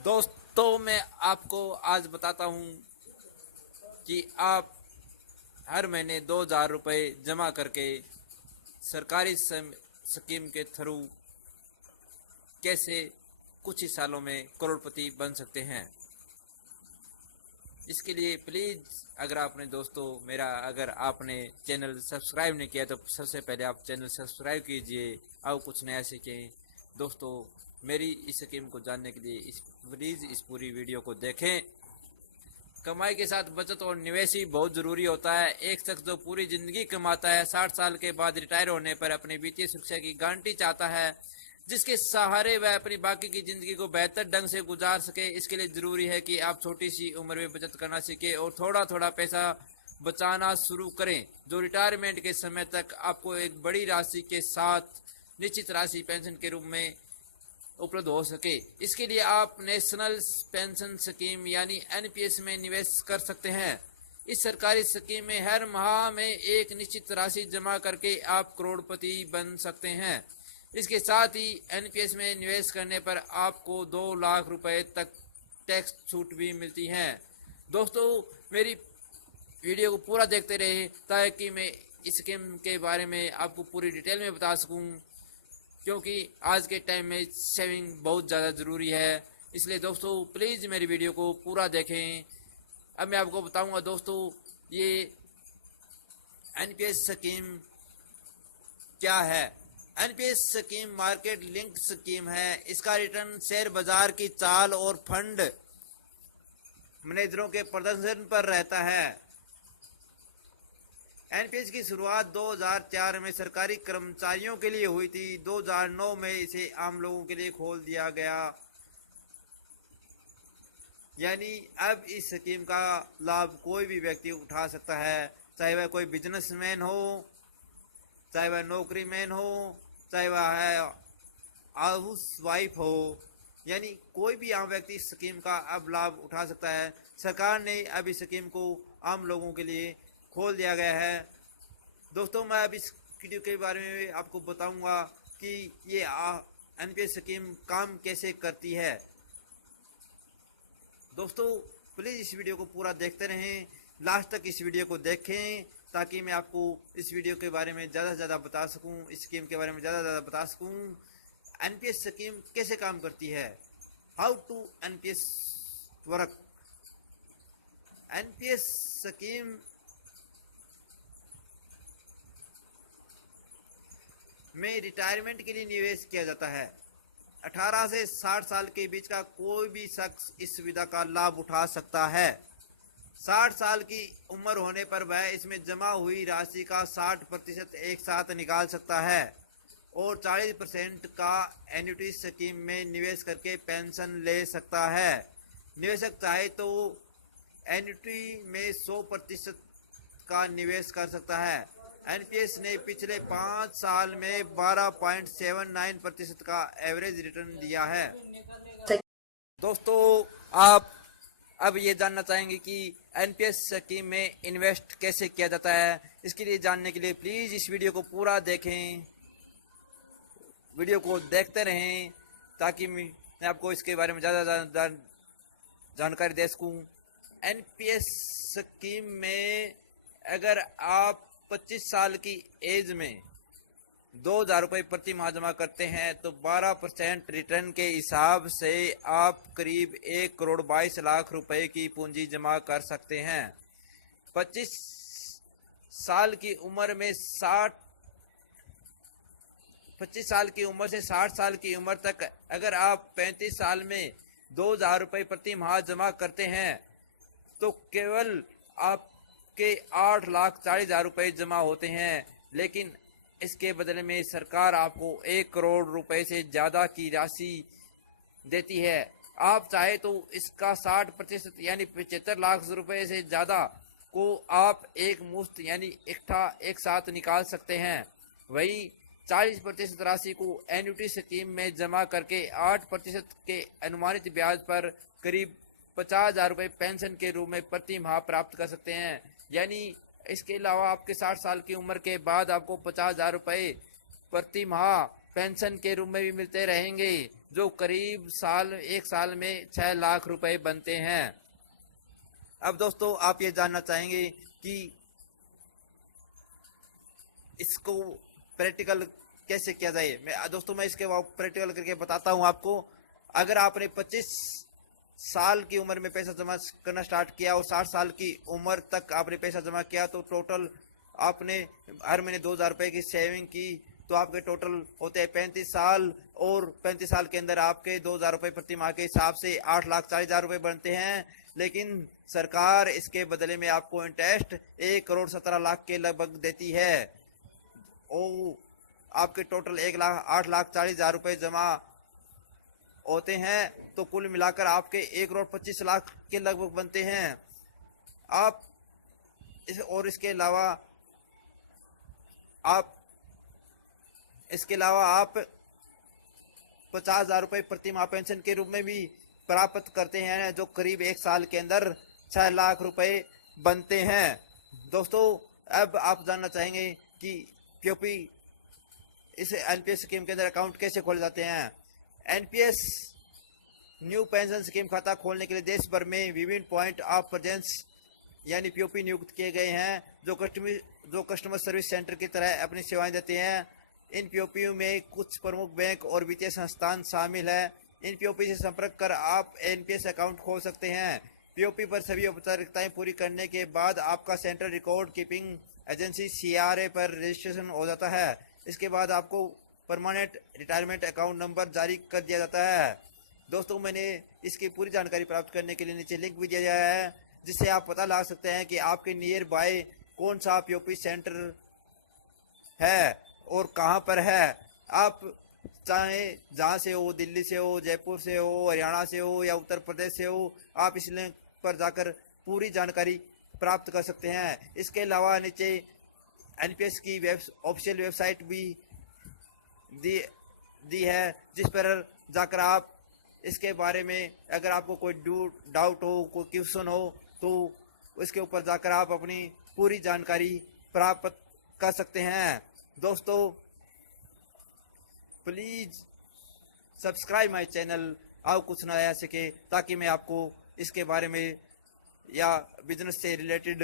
दोस्तों, मैं आपको आज बताता हूँ कि आप हर महीने 2,000 रुपये जमा करके सरकारी स्कीम के थ्रू कैसे कुछ ही सालों में करोड़पति बन सकते हैं। इसके लिए प्लीज़ अगर आपने चैनल सब्सक्राइब नहीं किया तो सबसे पहले आप चैनल सब्सक्राइब कीजिए और कुछ नया सीखें। दोस्तों, मेरी इस स्कीम को जानने के लिए प्लीज़ इस पूरी वीडियो को देखें। कमाई के साथ बचत और निवेश ही बहुत ज़रूरी होता है। एक शख्स जो पूरी ज़िंदगी कमाता है, 60 साल के बाद रिटायर होने पर अपनी वित्तीय सुरक्षा की गारंटी चाहता है, जिसके सहारे वह अपनी बाकी की ज़िंदगी को बेहतर ढंग से गुजार सके। इसके लिए ज़रूरी है कि आप छोटी सी उम्र में बचत करना सीखें और थोड़ा थोड़ा पैसा बचाना शुरू करें, जो रिटायरमेंट के समय तक आपको एक बड़ी राशि के साथ निश्चित राशि पेंशन के रूप में उपलब्ध हो सके। इसके लिए आप नेशनल पेंशन स्कीम यानी एनपीएस में निवेश कर सकते हैं। इस सरकारी स्कीम में हर माह में एक निश्चित राशि जमा करके आप करोड़पति बन सकते हैं। इसके साथ ही एनपीएस में निवेश करने पर आपको 2 लाख रुपए तक टैक्स छूट भी मिलती है। दोस्तों, मेरी वीडियो को पूरा देखते रहे ताकि मैं इस स्कीम के बारे में आपको पूरी डिटेल में बता सकूं, क्योंकि आज के टाइम में सेविंग बहुत ज़्यादा ज़रूरी है। इसलिए दोस्तों, प्लीज़ मेरी वीडियो को पूरा देखें। अब मैं आपको बताऊंगा दोस्तों, ये एनपीएस स्कीम क्या है। NPS scheme market link scheme है। इसका रिटर्न शेयर बाजार की चाल और फंड मैनेजरों के प्रदर्शन पर रहता है। एनपीएस की शुरुआत 2004 में सरकारी कर्मचारियों के लिए हुई थी। 2009 में इसे आम लोगों के लिए खोल दिया गया, यानी अब इस स्कीम का लाभ कोई भी व्यक्ति उठा सकता है, चाहे वह कोई बिजनेसमैन हो, चाहे वह नौकरी मैन हो, चाहे वह है हाउस वाइफ हो, यानी कोई भी आम व्यक्ति इस स्कीम का अब लाभ उठा सकता है। सरकार ने अब इस स्कीम को आम लोगों के लिए खोल दिया गया है। दोस्तों, मैं अब इस वीडियो के बारे में आपको बताऊंगा कि ये एनपीएस स्कीम काम कैसे करती है। दोस्तों, प्लीज़ इस वीडियो को पूरा देखते रहें, लास्ट तक इस वीडियो को देखें ताकि मैं आपको इस वीडियो के बारे में ज़्यादा से ज़्यादा बता सकूं, इस स्कीम के बारे में ज़्यादा से ज़्यादा बता सकूं। एनपीएस स्कीम कैसे काम करती है, how to NPS work. NPS scheme में रिटायरमेंट के लिए निवेश किया जाता है। 18 से 60 साल के बीच का कोई भी शख्स इस सुविधा का लाभ उठा सकता है। 60 साल की उम्र होने पर वह इसमें जमा हुई राशि का 60% एक साथ निकाल सकता है और 40% का एन्युटी स्कीम में निवेश करके पेंशन ले सकता है। निवेशक चाहे तो एन्युटी में 100% का निवेश कर सकता है। एनपीएस ने पिछले 5 साल में 12.79% का एवरेज रिटर्न दिया है। दोस्तों, आप अब ये जानना चाहेंगे कि एनपीएस स्कीम में इन्वेस्ट कैसे किया जाता है। इसके लिए जानने के लिए प्लीज़ इस वीडियो को पूरा देखें, वीडियो को देखते रहें ताकि मैं आपको इसके बारे में ज़्यादा जानकारी दे सकूँ। एनपीएस स्कीम में अगर आप 25 साल की एज में 2,000 रुपये प्रति माह जमा करते हैं तो 12% रिटर्न के हिसाब से आप करीब 1,22,00,000 रुपए की पूंजी जमा कर सकते हैं। 25 साल की उम्र में 25 साल की उम्र से 60 साल की उम्र तक अगर आप 35 साल में 2,000 रुपये प्रति माह जमा करते हैं तो केवल आपके 8,40,000 रुपये जमा होते हैं, लेकिन इसके बदले में सरकार आपको 1 करोड़ रुपए से ज़्यादा की राशि देती है। आप चाहे तो इसका 60% यानी 75 लाख रुपए से ज़्यादा को आप एक मुश्त यानी इकट्ठा एक साथ निकाल सकते हैं। वही 40% राशि को एन्युटी स्कीम में जमा करके 8% के अनुमानित ब्याज पर करीब 50,000 रुपये पेंशन के रूप में प्रति माह प्राप्त कर सकते हैं। यानी इसके अलावा आपके 60 साल की उम्र के बाद आपको 50,000 रुपये प्रति माह पेंशन के रूप में भी मिलते रहेंगे, जो करीब एक साल में 6 लाख रुपए बनते हैं। अब दोस्तों आप ये जानना चाहेंगे कि इसको प्रैक्टिकल कैसे किया जाए। मैं इसके प्रैक्टिकल करके बताता हूं आपको। अगर आपने 25 साल की उम्र में पैसा जमा करना स्टार्ट किया और 60 साल की उम्र तक आपने पैसा जमा किया, तो टोटल आपने हर महीने 2,000 रुपए की सेविंग की, तो आपके टोटल होते हैं 35 साल। और 35 साल के अंदर आपके 2,000 रुपए प्रति माह के हिसाब से 8,40,000 रुपए बनते हैं। लेकिन सरकार इसके बदले में आपको इंटरेस्ट 1,17,00,000 के लगभग देती है। और आपके टोटल 8,40,000 रुपए जमा होते हैं, तो कुल मिलाकर आपके 1,25,00,000 के लगभग बनते हैं। आप इसके अलावा आप 50,000 रुपए प्रति माह पेंशन के रूप में भी प्राप्त करते हैं, जो करीब एक साल के अंदर 6 लाख रुपए बनते हैं। दोस्तों अब आप जानना चाहेंगे कि पीओपी इस एनपीएस स्कीम के अंदर अकाउंट कैसे खोले जाते हैं। एनपीएस न्यू पेंशन स्कीम खाता खोलने के लिए देश भर में विभिन्न पॉइंट ऑफ प्रेजेंस यानी पीओपी नियुक्त किए गए हैं, जो कस्टमर सर्विस सेंटर की तरह अपनी सेवाएं देते हैं। इन पीओपी में कुछ प्रमुख बैंक और वित्तीय संस्थान शामिल है। इन पीओपी से संपर्क कर आप एनपीएस अकाउंट खोल सकते हैं। पीओपी पर सभी औपचारिकताएं पूरी करने के बाद आपका central record keeping agency CRA पर रजिस्ट्रेशन हो जाता है। इसके बाद आपको परमानेंट रिटायरमेंट अकाउंट नंबर जारी कर दिया जाता है। दोस्तों मैंने इसकी पूरी जानकारी प्राप्त करने के लिए नीचे लिंक भी दिया गया है, जिससे आप पता लगा सकते हैं कि आपके नियर बाय कौन सा पीओपी सेंटर है और कहां पर है। आप चाहे जहां से हो, दिल्ली से हो, जयपुर से हो, हरियाणा से हो या उत्तर प्रदेश से हो, आप इस लिंक पर जाकर पूरी जानकारी प्राप्त कर सकते हैं। इसके अलावा नीचे एनपीएस की ऑफिशियल वेबसाइट भी दी है, जिस पर जाकर आप इसके बारे में अगर आपको कोई डाउट हो, कोई क्वेश्चन हो, तो इसके ऊपर जाकर आप अपनी पूरी जानकारी प्राप्त कर सकते हैं। दोस्तों प्लीज सब्सक्राइब माय चैनल आओ कुछ नया सीखे, ताकि मैं आपको इसके बारे में या बिजनेस से रिलेटेड